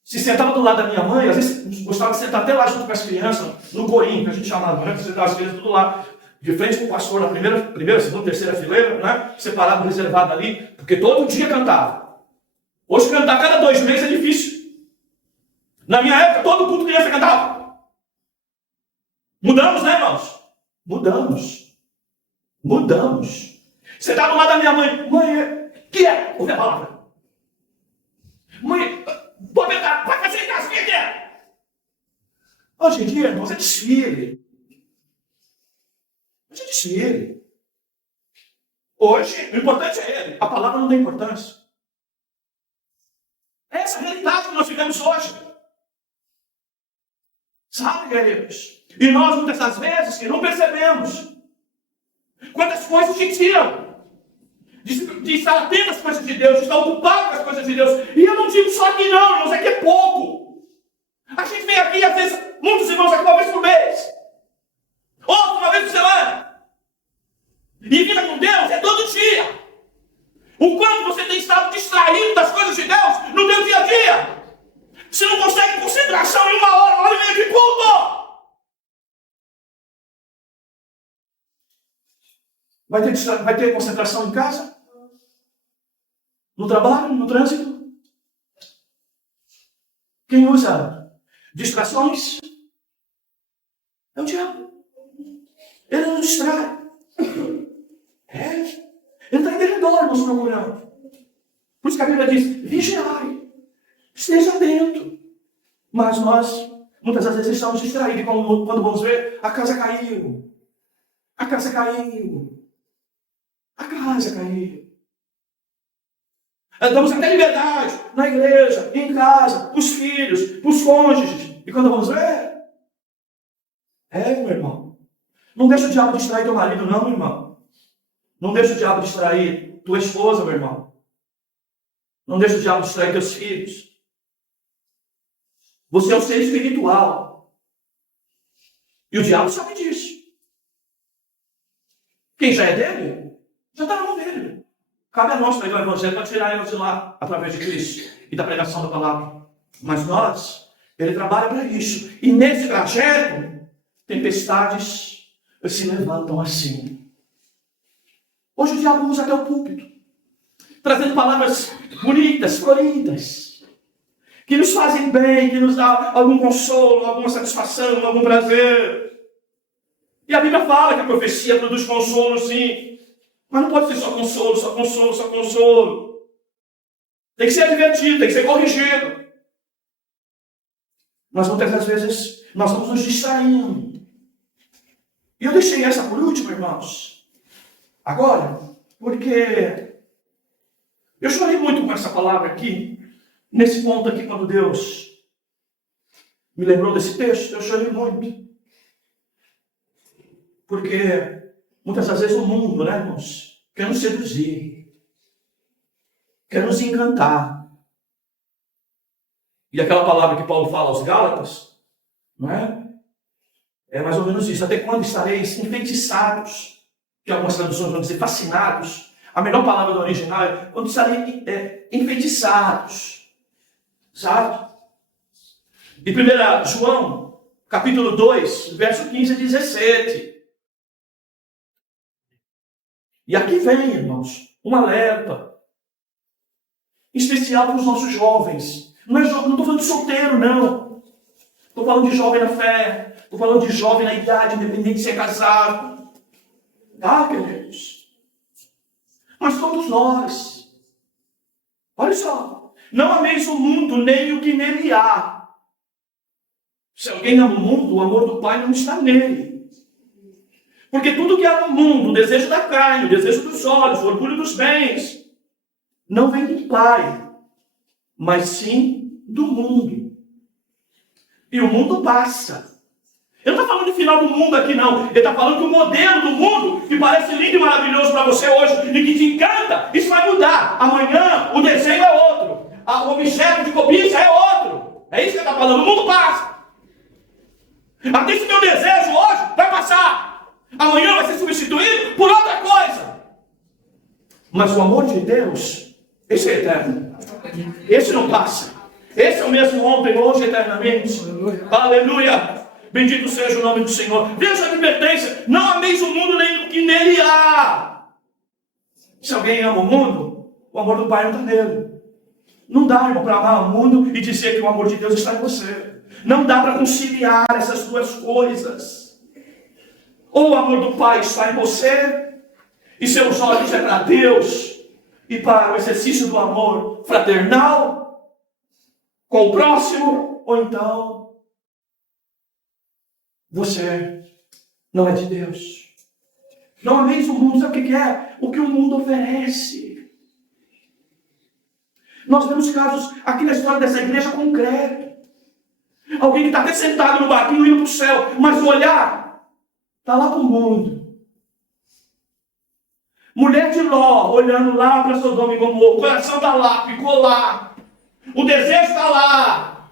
Se sentava do lado da minha mãe, às vezes gostava de sentar até lá junto com as crianças, no corinho, que a gente chamava, né? Sentar as crianças tudo lá, de frente com o pastor, na primeira, segunda, terceira fileira, né? Separado, reservado ali, porque todo dia cantava. Hoje cantar cada 2 meses é difícil. Na minha época, todo culto criança cantava. Mudamos, né, irmãos? Mudamos. Você está do lado da minha mãe. Mãe, que é? Ouve a palavra. Mãe, vai fazer em casa, o que é? Hoje em dia, irmãos, é desfile. Hoje, o importante é ele. A palavra não tem importância. É essa a realidade que nós vivemos hoje. Sabe, queridos? E nós, muitas das vezes, que não percebemos quantas coisas te tiram de estar atento às coisas de Deus, de estar ocupado com as coisas de Deus. E eu não digo só aqui não, irmãos, aqui é pouco. A gente vem aqui, às vezes, muitos irmãos aqui uma vez por mês. Outros uma vez por semana. E vida com Deus é todo dia. O quanto você tem estado distraído das coisas de Deus no teu dia a dia. Você não consegue concentração em 1 hora e meia de culto. Vai ter concentração em casa? No trabalho? No trânsito? Quem usa distrações? É o diabo. Ele não distrai. Ele está em derredor nos procurando. Por isso que a Bíblia diz, vigiai, esteja atento. Mas nós, muitas das vezes, estamos distraídos. Quando vamos ver, a casa caiu. A casa caiu. Damos até liberdade na igreja, em casa, para os filhos, para os cônjuges. E quando vamos ver, meu irmão, não deixa o diabo distrair teu marido, não, meu irmão. Não deixa o diabo distrair tua esposa, meu irmão. Não deixa o diabo distrair teus filhos. Você é um ser espiritual. E o diabo sabe disso. Quem já é dele, já está na mão dele. Cabe a nós pregar o evangelho para tirar eles de lá, através de Cristo e da pregação da palavra. Mas nós, ele trabalha para isso. E nesse trajeto, tempestades se levantam assim. Hoje o diabo usa até o púlpito, trazendo palavras bonitas, floridas, que nos fazem bem, que nos dá algum consolo, alguma satisfação, algum prazer. E a Bíblia fala que a profecia produz consolo, sim. Mas não pode ser só consolo. Tem que ser advertido, tem que ser corrigido. Mas muitas das vezes nós vamos nos distraindo. E eu deixei essa por último, irmãos. Agora, porque eu chorei muito com essa palavra aqui, nesse ponto aqui, quando Deus me lembrou desse texto, eu chorei muito. Porque muitas das vezes o mundo, né, irmãos, quer nos seduzir, quer nos encantar. E aquela palavra que Paulo fala aos Gálatas, não é? É mais ou menos isso. Até quando estareis enfeitiçados, que algumas traduções vão dizer fascinados. A melhor palavra do original é quando estareis enfeitiçados. Sabe? E 1 João, capítulo 2, verso 15 a 17. E aqui vem, irmãos, um alerta especial para os nossos jovens. Não estou falando de solteiro, não. Estou falando de jovem na fé. Estou falando de jovem na idade, independente de ser casado. Tá, queridos? Mas todos nós. Olha só. Não ameis o mundo, nem o que nele há. Se alguém ama o mundo, o amor do Pai não está nele. Porque tudo que há no mundo, o desejo da carne, o desejo dos olhos, o orgulho dos bens, não vem do Pai, mas sim do mundo. E o mundo passa. Ele não está falando de final do mundo aqui, não. Ele está falando que o modelo do mundo, que parece lindo e maravilhoso para você hoje, e que te encanta, isso vai mudar. Amanhã o desenho é outro. O objeto de cobiça é outro. É isso que ele está falando. O mundo passa. Até esse meu desejo hoje vai passar. Amanhã vai ser substituído por outra coisa. Mas o amor de Deus, esse é eterno. Esse não passa. Esse é o mesmo ontem, hoje, eternamente. Aleluia. Bendito seja o nome do Senhor. Veja a advertência. Não ameis o mundo nem o que nele há. Se alguém ama o mundo, o amor do Pai não está nele. Não dá, irmão, para amar o mundo e dizer que o amor de Deus está em você. Não dá para conciliar essas duas coisas. Ou o amor do Pai está em você, e seus olhos é para Deus, e para o exercício do amor fraternal, com o próximo, ou então, você não é de Deus. Não ameis o mundo, sabe o que é? O que o mundo oferece. Nós vemos casos aqui na história dessa igreja concreto. Alguém que está até sentado no barquinho indo para o céu, mas o olhar está lá para o mundo. Mulher de Ló, olhando lá para Sodoma e Gomorra, o coração está lá, ficou lá. O desejo está lá.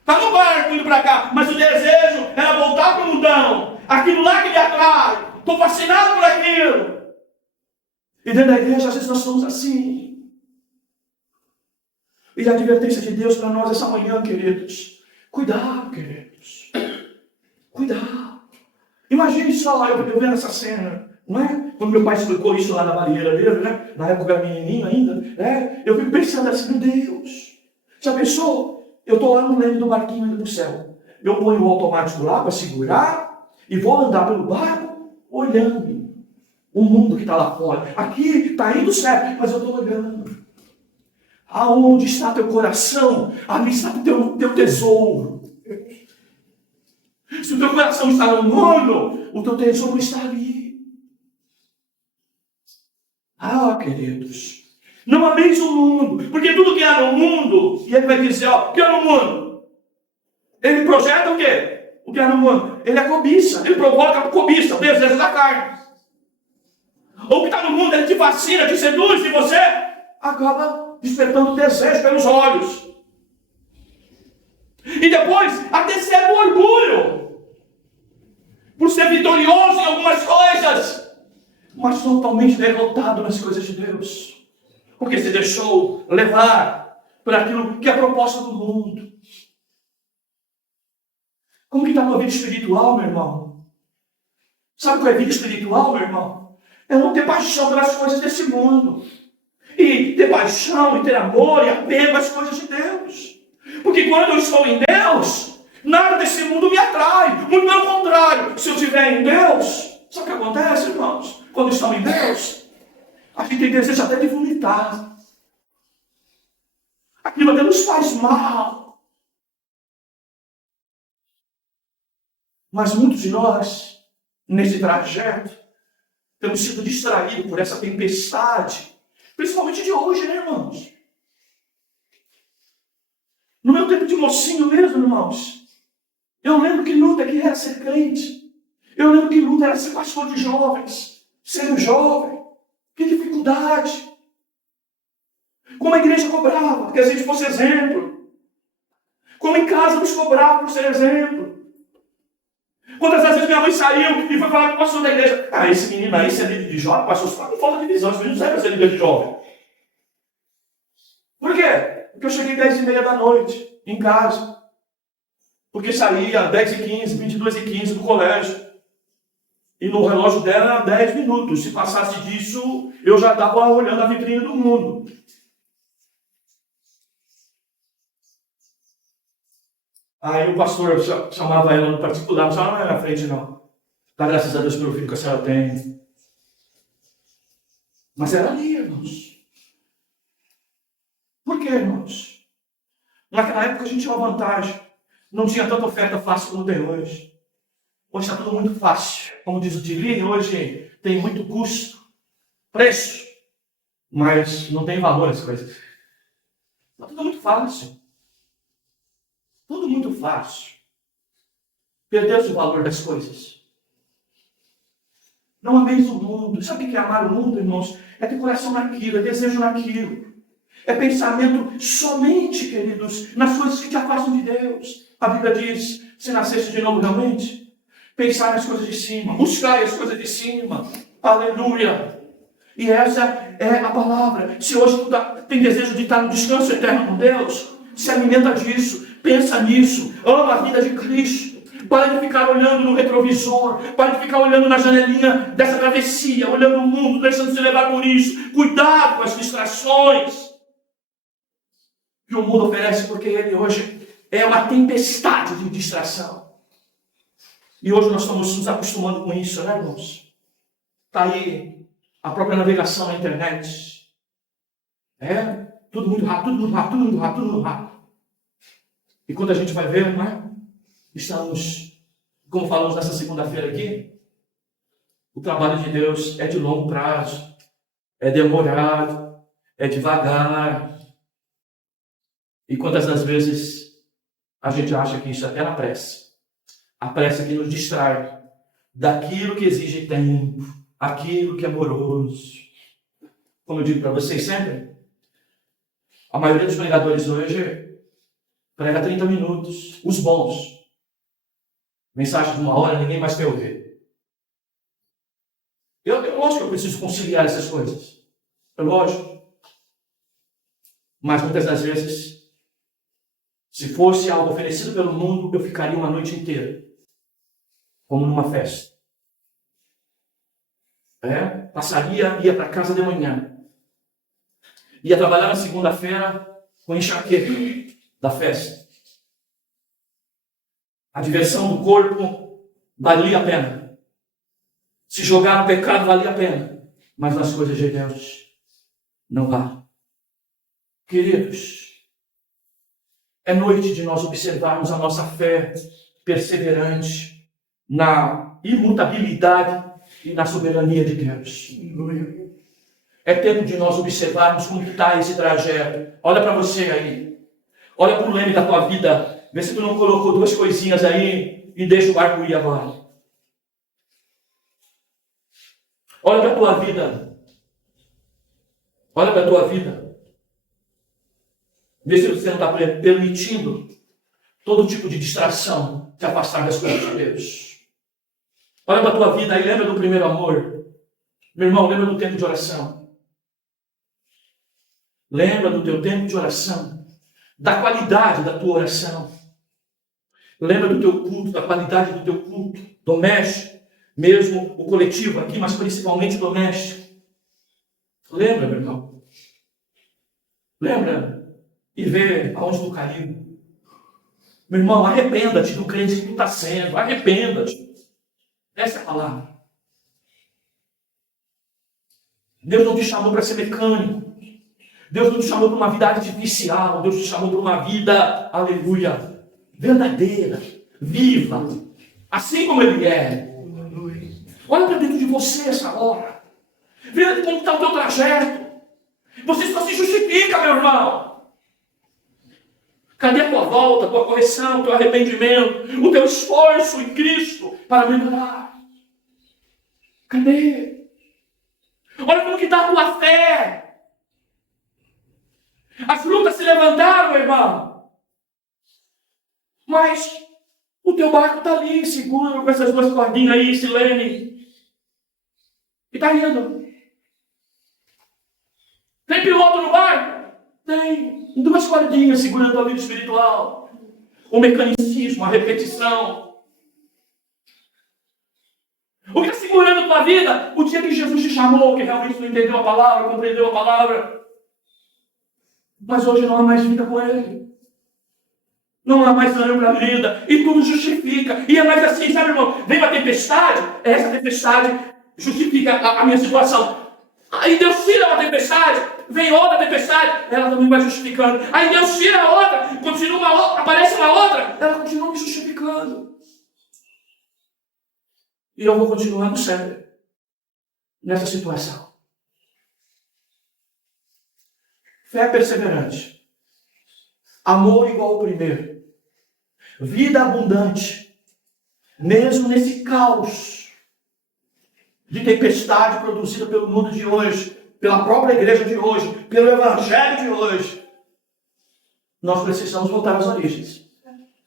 Está no barco indo para cá, mas o desejo era voltar para o mundão. Aquilo lá que me atrai. Estou fascinado por aquilo. E dentro da igreja, às vezes nós somos assim. E a advertência de Deus para nós essa manhã, queridos. Cuidado, queridos. Cuidado. Imagine só, eu vendo essa cena, não é? Quando meu pai explicou isso lá na barreira dele, né? Na época eu era menininho ainda, né? Eu fico pensando assim, meu Deus. Já pensou? Eu estou lá no leme do barquinho indo para o céu. Eu ponho o automático lá para segurar e vou andar pelo barco olhando o mundo que está lá fora. Aqui está indo certo, mas eu estou olhando. Aonde está teu coração, ali está teu tesouro. Se o teu coração está no mundo, o teu tesouro está ali. Ah, queridos, não ameis o mundo, porque tudo que há no mundo, e ele vai dizer, ó, o que há no mundo? Ele projeta o quê? O que há no mundo? Ele é cobiça, ele provoca a cobiça, o desejo da carne. Ou o que está no mundo, ele te fascina, te seduz, e você acaba despertando desejo pelos olhos. E depois, até certo orgulho. Por ser vitorioso em algumas coisas. Mas totalmente derrotado nas coisas de Deus. Porque se deixou levar por aquilo que é a proposta do mundo. Como que está a tua vida espiritual, meu irmão? Sabe o que é vida espiritual, meu irmão? É não ter paixão pelas coisas desse mundo. E ter paixão, e ter amor, e apego às coisas de Deus. Porque quando eu estou em Deus, nada desse mundo me atrai. Muito pelo contrário, se eu estiver em Deus, sabe o que acontece, irmãos? Quando estamos em Deus, a gente tem desejo até de vomitar. Aquilo até nos faz mal. Mas muitos de nós, nesse trajeto, temos sido distraídos por essa tempestade. Principalmente de hoje, né, irmãos? No meu tempo de mocinho mesmo, irmãos, eu lembro que luta que era ser crente. Eu lembro que luta era ser pastor de jovens. Ser um jovem. Que dificuldade. Como a igreja cobrava, que a gente fosse exemplo. Como em casa nos cobrava por ser exemplo. Quantas vezes minha mãe saiu e foi falar com o pastor da igreja. Ah, esse menino aí, se é líder de jovem, pastor, não falta de visão, esse menino não serve ser líder de jovem. Por quê? Porque eu cheguei 10h30 da noite, em casa. Porque saía 10h15, 22h15 do colégio. E no relógio dela era 10 minutos. Se passasse disso, eu já estava olhando a vitrine do mundo. Aí o pastor chamava ela no particular, não chamava ela na frente, não. Dá graças a Deus pelo filho que a senhora tem. Mas era ali, irmãos. Por quê, irmãos? Naquela época a gente tinha uma vantagem. Não tinha tanta oferta fácil como tem hoje. Hoje está tudo muito fácil. Como diz o Tilly, hoje tem muito custo, preço, mas não tem valor as coisas. Está tudo muito fácil. Tudo muito fácil. Perdeu-se o valor das coisas. Não ameis o mundo. Sabe o que é amar o mundo, irmãos? É ter coração naquilo, é desejo naquilo. É pensamento somente, queridos, nas coisas que te afastam de Deus. A Bíblia diz, se nasceste de novo realmente? Pensar nas coisas de cima, buscar as coisas de cima. Aleluia! E essa é a palavra. Se hoje tu tem desejo de estar no descanso eterno com Deus, se alimenta disso, pensa nisso, ama a vida de Cristo. Para de ficar olhando no retrovisor, para de ficar olhando na janelinha dessa travessia, olhando o mundo, deixando se levar por isso. Cuidado com as distrações que o mundo oferece, porque ele hoje é uma tempestade de distração. E hoje nós estamos nos acostumando com isso, né, irmãos? Está aí a própria navegação na internet. Tudo muito rápido, tudo muito rápido, tudo muito rápido, tudo muito rápido. E quando a gente vai ver, não é? Estamos, como falamos nessa segunda-feira aqui, o trabalho de Deus é de longo prazo, é demorado, é devagar. E quantas das vezes a gente acha que isso é até na pressa. A pressa que nos distrai daquilo que exige tempo, aquilo que é moroso. Como eu digo para vocês sempre, a maioria dos pregadores hoje prega 30 minutos, os bons. Mensagem de 1 hora, ninguém mais quer ouvir. Lógico que eu preciso conciliar essas coisas. É lógico. Mas muitas das vezes, se fosse algo oferecido pelo mundo, eu ficaria uma noite inteira. Como numa festa. Passaria, ia para casa de manhã. Ia trabalhar na segunda-feira com enxaqueca da festa. A diversão do corpo valia a pena. Se jogar no pecado valia a pena. Mas nas coisas de Deus não vale. Queridos, é noite de nós observarmos a nossa fé perseverante na imutabilidade e na soberania de Deus. É tempo de nós observarmos como está esse trajeto. Olha para você aí. Olha para o leme da tua vida. Vê se tu não colocou 2 coisinhas aí e deixa o barco ir agora. Olha para a tua vida. Olha para a tua vida. Vê se você não está permitindo todo tipo de distração te afastar das coisas de Deus. Olha para a tua vida e lembra do primeiro amor. Meu irmão, lembra do tempo de oração. Lembra do teu tempo de oração. Da qualidade da tua oração. Lembra do teu culto, da qualidade do teu culto doméstico, mesmo o coletivo aqui, mas principalmente doméstico. Lembra, meu irmão? Lembra e vê aonde tu caiu. Meu irmão, arrependa-te do crente que tu está sendo. Arrependa-te. Essa é a palavra. Deus não te chamou para ser mecânico. Deus não te chamou para uma vida artificial. Deus te chamou para uma vida, aleluia, verdadeira, viva, assim como Ele é. Olha para dentro de você essa hora. Veja como está o teu trajeto. Você só se justifica, meu irmão. Cadê a tua volta, a tua correção, o teu arrependimento, o teu esforço em Cristo para melhorar? Cadê? Olha como que está a tua fé. As frutas se levantaram, irmão. Mas o teu barco está ali, seguro, com essas 2 cordinhas aí, silene. E está indo. Tem piloto no barco? Tem. 2 cordinhas segurando a vida espiritual. O mecanicismo, a repetição. O que está segurando a tua vida? O dia que Jesus te chamou, que realmente tu entendeu a palavra, compreendeu a palavra. Mas hoje não há mais vida com Ele. Não há mais ânimo para a vida. E tudo justifica. E é mais assim, sabe, irmão? Vem uma tempestade. Essa tempestade justifica a minha situação. Aí Deus tira uma tempestade. Vem outra tempestade. Ela também vai justificando. Aí Deus tira a outra. Continua uma outra. Aparece uma outra. Ela continua me justificando. E eu vou continuando sempre nessa situação. Fé perseverante. Amor igual ao primeiro. Vida abundante. Mesmo nesse caos de tempestade produzida pelo mundo de hoje, pela própria igreja de hoje, pelo evangelho de hoje, nós precisamos voltar às origens.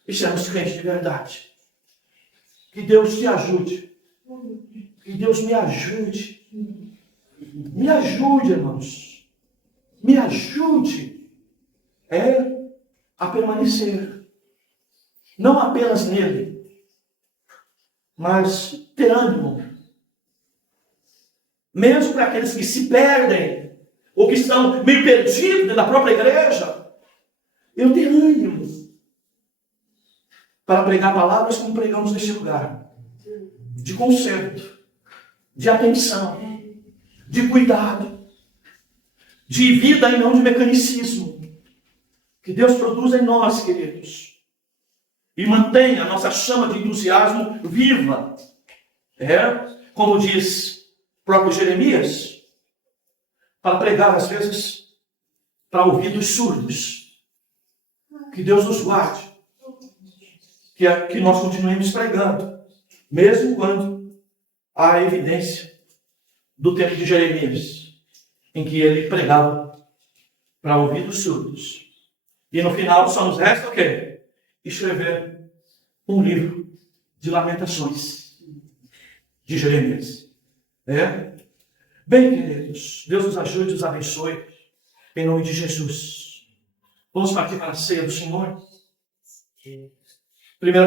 e sermos crentes de verdade. Que Deus te ajude. Que Deus me ajude. Me ajude, irmãos. Me ajude. A permanecer. Não apenas nele, mas ter ânimo. Mesmo para aqueles que se perdem, ou que estão meio perdidos dentro da própria igreja, eu tenho ânimo para pregar palavras como pregamos neste lugar. De conserto, de atenção, de cuidado, de vida e não de mecanicismo. Que Deus produza em nós, queridos, e mantenha a nossa chama de entusiasmo viva. Como diz o próprio Jeremias, para pregar às vezes para ouvidos surdos. Que Deus nos guarde, que nós continuemos pregando, mesmo quando há evidência do tempo de Jeremias, em que ele pregava para ouvidos surdos. E no final só nos resta o quê? Escrever um livro de lamentações de Jeremias. Bem, queridos, Deus nos ajude e nos abençoe, em nome de Jesus. Vamos partir para a ceia do Senhor. 1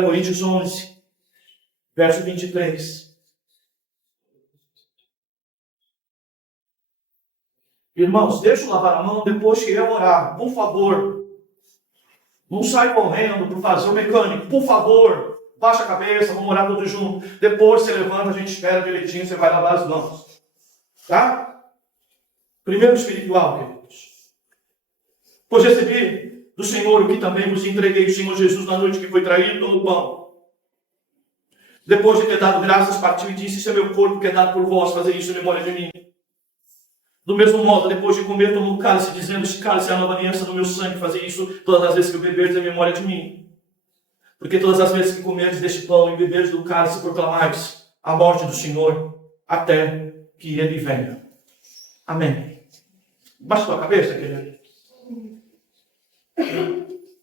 Coríntios 11, verso 23. Irmãos, deixa eu lavar a mão depois que eu orar, por favor. Não sai correndo para fazer o mecânico, por favor. Baixa a cabeça, vamos orar todos juntos. Depois você levanta, a gente espera direitinho, você vai lavar as mãos. Tá? Primeiro espiritual, queridos. Pois recebi do Senhor o que também vos entreguei, o Senhor Jesus, na noite que foi traído, tomou o pão. Depois de ter dado graças, partiu e disse: isso é meu corpo que é dado por vós, fazer isso em memória de mim. Do mesmo modo, depois de comer, tomou o cálice, dizendo: este cálice é a nova aliança do meu sangue, fazer isso todas as vezes que o beberdes em memória de mim. Porque todas as vezes que comerdes deste pão e beberdes do cálice, proclamais a morte do Senhor, até que ele venha. Amém. Baixa a cabeça, querido.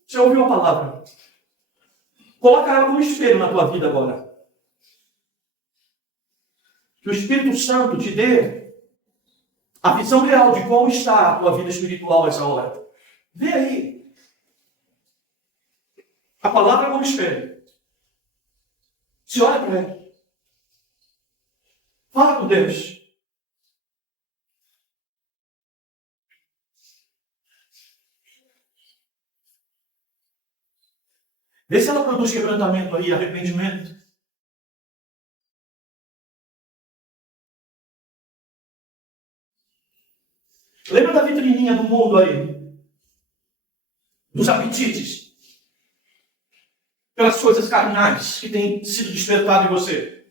Você ouviu a palavra? Coloca ela como espelho na tua vida agora. Que o Espírito Santo te dê a visão real de como está a tua vida espiritual nessa hora. Vê aí. A palavra é como espelho. Se olha para ele. Fala com Deus. Vê se ela produz quebrantamento aí, arrependimento. Lembra da vitrininha do mundo aí? Dos apetites. Pelas coisas carnais que têm sido despertado em você.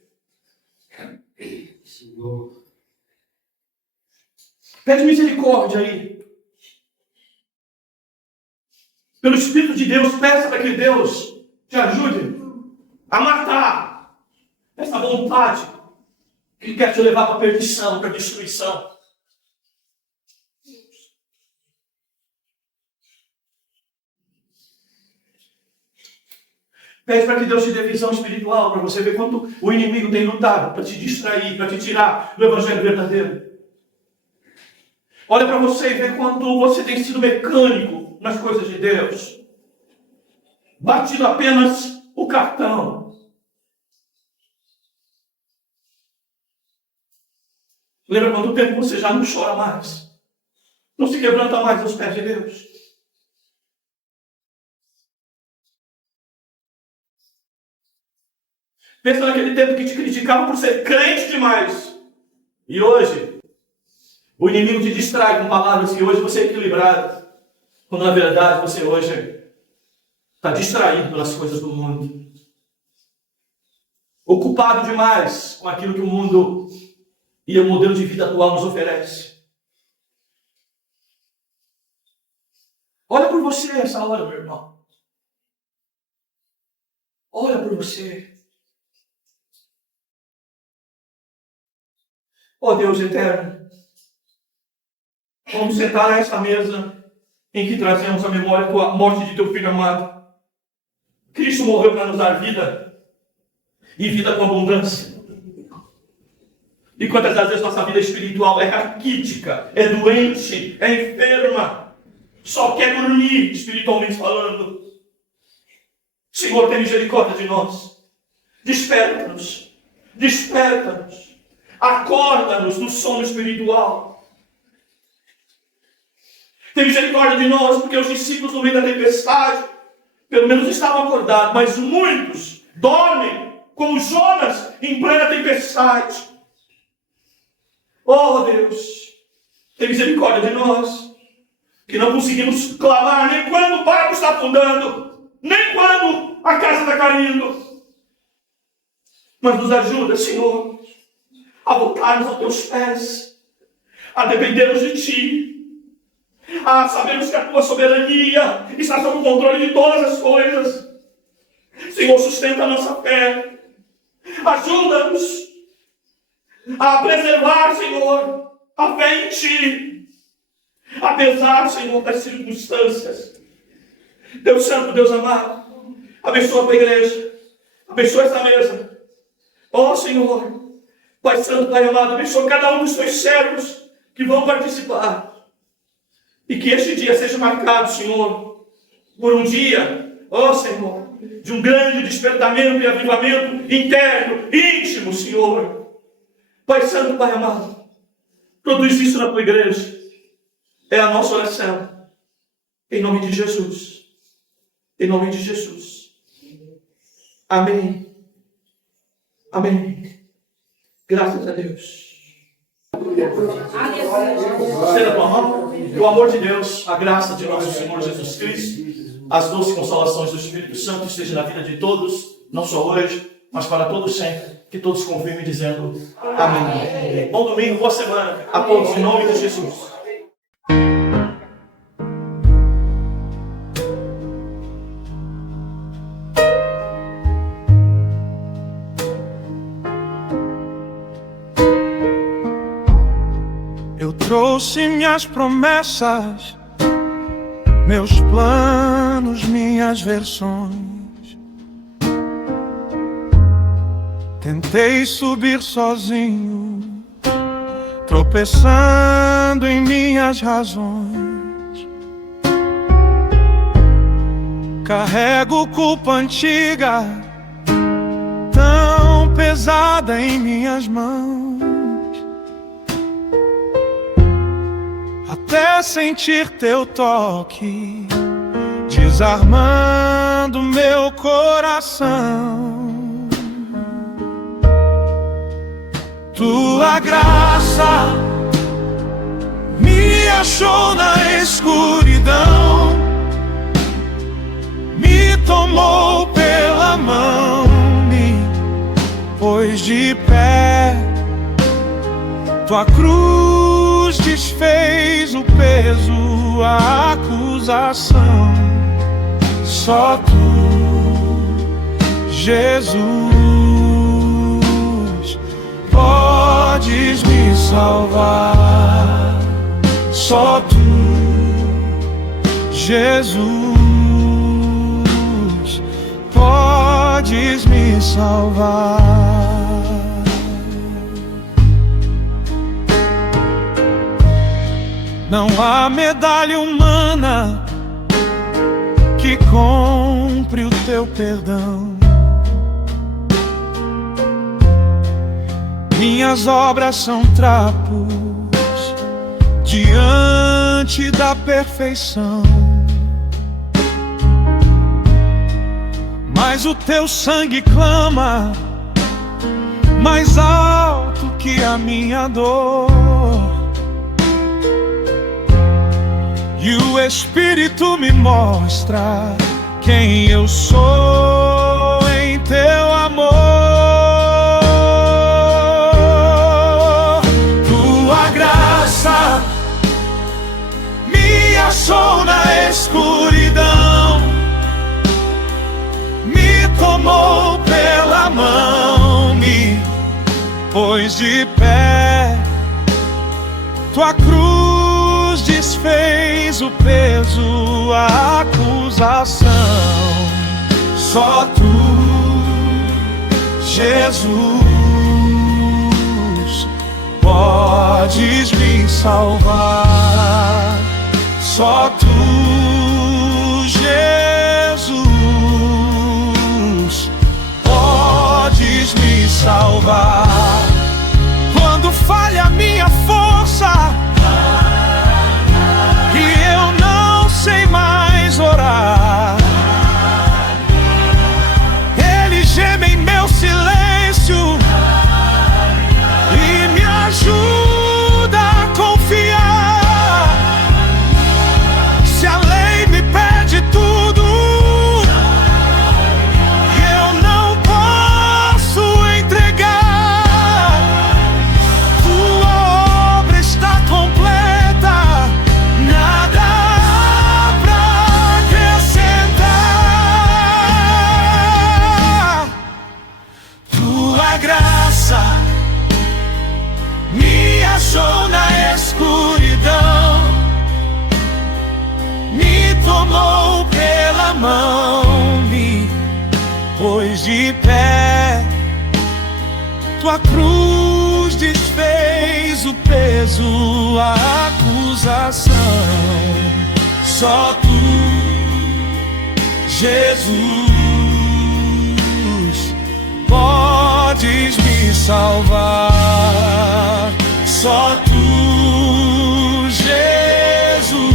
Pede misericórdia aí. Pelo Espírito de Deus, peça para que Deus te ajude a matar essa vontade que quer te levar para a perdição, para a destruição. Pede para que Deus te dê visão espiritual, para você ver quanto o inimigo tem lutado para te distrair, para te tirar do evangelho verdadeiro. Olha para você e vê quanto você tem sido mecânico nas coisas de Deus. Batido apenas o cartão. Lembra quanto tempo você já não chora mais? Não se quebranta mais aos pés de Deus? Pensa naquele tempo que te criticavam por ser crente demais. E hoje, o inimigo te distrai com palavras que hoje você é equilibrado. Quando na verdade você hoje está distraído pelas coisas do mundo. Ocupado demais com aquilo que o mundo e o modelo de vida atual nos oferece. Olha por você essa hora, meu irmão. Olha por você. Ó Deus eterno, vamos sentar nesta mesa em que trazemos a memória a morte de teu filho amado. Cristo morreu para nos dar vida, e vida com abundância. E quantas das vezes nossa vida espiritual é raquítica, é doente, é enferma, só quer dormir, espiritualmente falando. Senhor, tem misericórdia de nós. Desperta-nos, desperta-nos, acorda-nos do sono espiritual. Tem misericórdia de nós, porque os discípulos no meio da tempestade, pelo menos estavam acordados, mas muitos dormem, como Jonas, em plena tempestade. Oh Deus, tem misericórdia de nós, que não conseguimos clamar nem quando o barco está afundando, nem quando a casa está caindo. Mas nos ajuda, Senhor, a voltarmos aos teus pés, a dependermos de Ti, a sabermos que a Tua soberania está sob o controle de todas as coisas. Senhor, sustenta a nossa fé, ajuda-nos a preservar, Senhor, a fé em Ti, apesar, Senhor, das circunstâncias. Deus Santo, Deus amado, abençoa a Tua igreja, abençoa essa mesa. Ó Senhor, Pai Santo, Pai amado, abençoa cada um dos Teus servos que vão participar. E que este dia seja marcado, Senhor, por um dia, ó Senhor, de um grande despertamento e avivamento interno, íntimo, Senhor. Pai Santo, Pai amado, produz isso na Tua igreja. É a nossa oração. Em nome de Jesus. Em nome de Jesus. Amém. Amém. Graças a Deus. Estenda a tua mão. Que o amor de Deus, a graça de nosso Senhor Jesus Cristo, as doces consolações do Espírito Santo estejam na vida de todos, não só hoje, mas para todos sempre. Que todos confirmem dizendo amém. Bom domingo, boa semana a todos, em nome de Jesus. Eu trouxe minhas promessas, meus planos, minhas versões. Tentei subir sozinho, tropeçando em minhas razões. Carrego culpa antiga, tão pesada em minhas mãos. Até sentir teu toque, desarmando meu coração. Tua graça me achou na escuridão, me tomou pela mão, me pôs de pé. Tua cruz desfez o peso, a acusação. Só Tu, Jesus, podes me salvar. Só Tu, Jesus, podes me salvar. Não há medalha humana que compre o teu perdão. Minhas obras são trapos diante da perfeição, mas o teu sangue clama mais alto que a minha dor. E o Espírito me mostra quem eu sou em teu amor. Tua graça me achou na escuridão, me tomou pela mão, me pôs de pé. Tua cruz desfez o peso, a acusação. Só tu, Jesus, podes me salvar. Só tu, Jesus, podes me salvar. Quando falha a minha força e eu não sei mais orar, Ele geme em meu silêncio e me ajuda a confiar. Se a lei me pede tudo e eu não posso entregar, tua obra está completa, nada há pra acrescentar. Tua graça me achou na escuridão, me tomou pela mão, me pôs de pé. Tua cruz desfez o peso, a acusação. Só tu, Jesus, podes me salvar. Só tu, Jesus,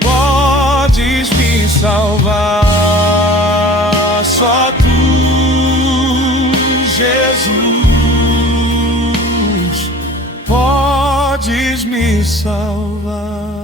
podes me salvar. Só tu, Jesus, podes me salvar.